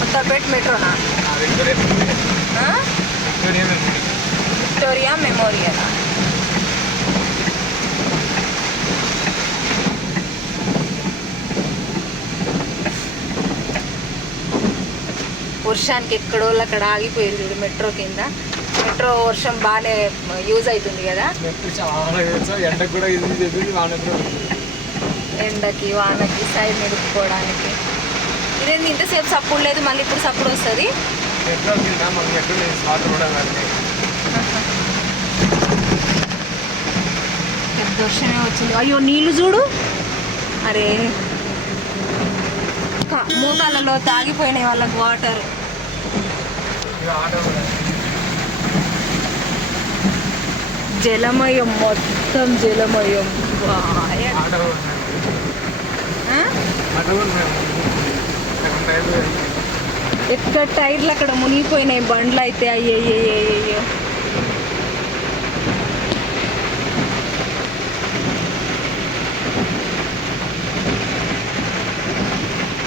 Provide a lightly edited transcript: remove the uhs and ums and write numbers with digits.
Kothapeta మెట్రోనా? Victoria memorial. వర్షానికి ఎక్కడో అక్కడ ఆగిపోయారు చూడు మెట్రో కింద. మెట్రో వర్షం బాగానే యూజ్ అవుతుంది కదా, ఎండకి వానకి సైడ్ నిలుపుకోవడానికి. ఇదేంటి ఇంతసేపు సప్పుడు లేదు, మళ్ళీ ఇప్పుడు సప్పుడు వస్తుంది. పెద్ద వర్షమే వచ్చింది. అయ్యో నీళ్ళు చూడు, అరే మూటాలలో తాగిపోయినాయి వాళ్ళకి వాటర్. జలమయం, మొత్తం జలమయం. ఎక్కడ టైర్లు అక్కడ మునిగిపోయినాయి బండ్లు అయితే. అయ్యయ్యో